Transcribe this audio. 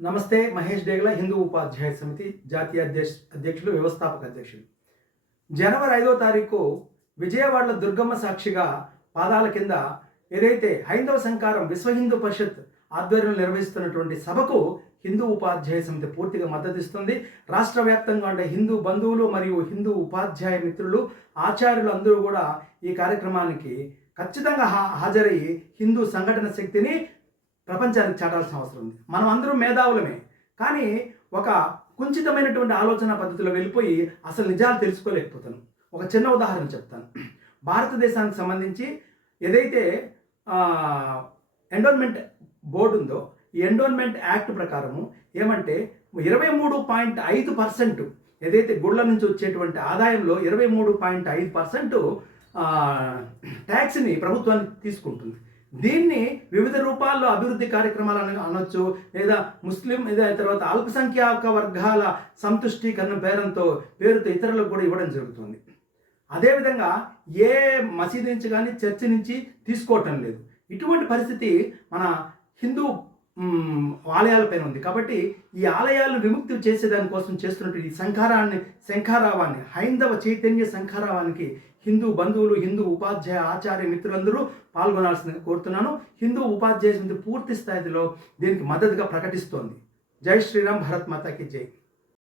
నమస్తే. మహేష్ డేగల, హిందూ ఉపాధ్యాయ సమితి జాతీయ అధ్యక్షులు, వ్యవస్థాపక అధ్యక్షులు. జనవరి 5వ తారీఖు విజయవాడలో దుర్గమ్మ సాక్షిగా పాదాల కింద ఏదైతే హైందవ సంకారం విశ్వ హిందూ పరిషత్ ఆధ్వర్యంలో నిర్వహిస్తున్నటువంటి సభకు హిందూ ఉపాధ్యాయ సమితి పూర్తిగా మద్దతిస్తుంది. రాష్ట్ర వ్యాప్తంగా ఉండే హిందూ బంధువులు మరియు హిందూ ఉపాధ్యాయ మిత్రులు, ఆచార్యులు అందరూ కూడా ఈ కార్యక్రమానికి ఖచ్చితంగా హాజరయ్యి హిందూ సంఘటన శక్తిని ప్రపంచానికి చాటాల్సిన అవసరం ఉంది. మనం అందరం మేధావులమే, కానీ ఒక కుంచితమైనటువంటి ఆలోచన పద్ధతిలో వెళ్ళిపోయి అసలు నిజాలు తెలుసుకోలేకపోతాను. ఒక చిన్న ఉదాహరణ చెప్తాను. భారతదేశానికి సంబంధించి ఏదైతే ఎండోన్మెంట్ బోర్డు ఉందో, ఈ ఎండోన్మెంట్ యాక్ట్ ప్రకారము ఏమంటే 23.5% ఏదైతే గుళ్ళ నుంచి వచ్చేటువంటి ఆదాయంలో 23.5% ట్యాక్స్ని ప్రభుత్వానికి తీసుకుంటుంది. దీన్ని వివిధ రూపాల్లో అభివృద్ధి కార్యక్రమాలను అనొచ్చు, లేదా ముస్లిం తర్వాత అల్పసంఖ్యాక వర్గాల సంతుష్టీకరణ పేరుతో ఇతరులకు కూడా ఇవ్వడం జరుగుతుంది. అదేవిధంగా ఏ మసీదు నుంచి కానీ చర్చి నుంచి తీసుకోవటం లేదు. ఇటువంటి పరిస్థితి మన హిందూ ఆలయాలపైన ఉంది. కాబట్టి ఈ ఆలయాలను విముక్తి చేసేదానికోసం చేస్తున్నట్టు ఈ శంఖారావాన్ని హైందవ చైతన్య శంఖారావానికి హిందూ బంధువులు, హిందూ ఉపాధ్యాయ ఆచార్య మిత్రులందరూ పాల్గొనాల్సిందిగా కోరుతున్నాను. హిందూ ఉపాధ్యాయ సమితి పూర్తి స్థాయిలో దీనికి మద్దతుగా ప్రకటిస్తోంది. జై శ్రీరామ్, భారత్ మాతాకి జై.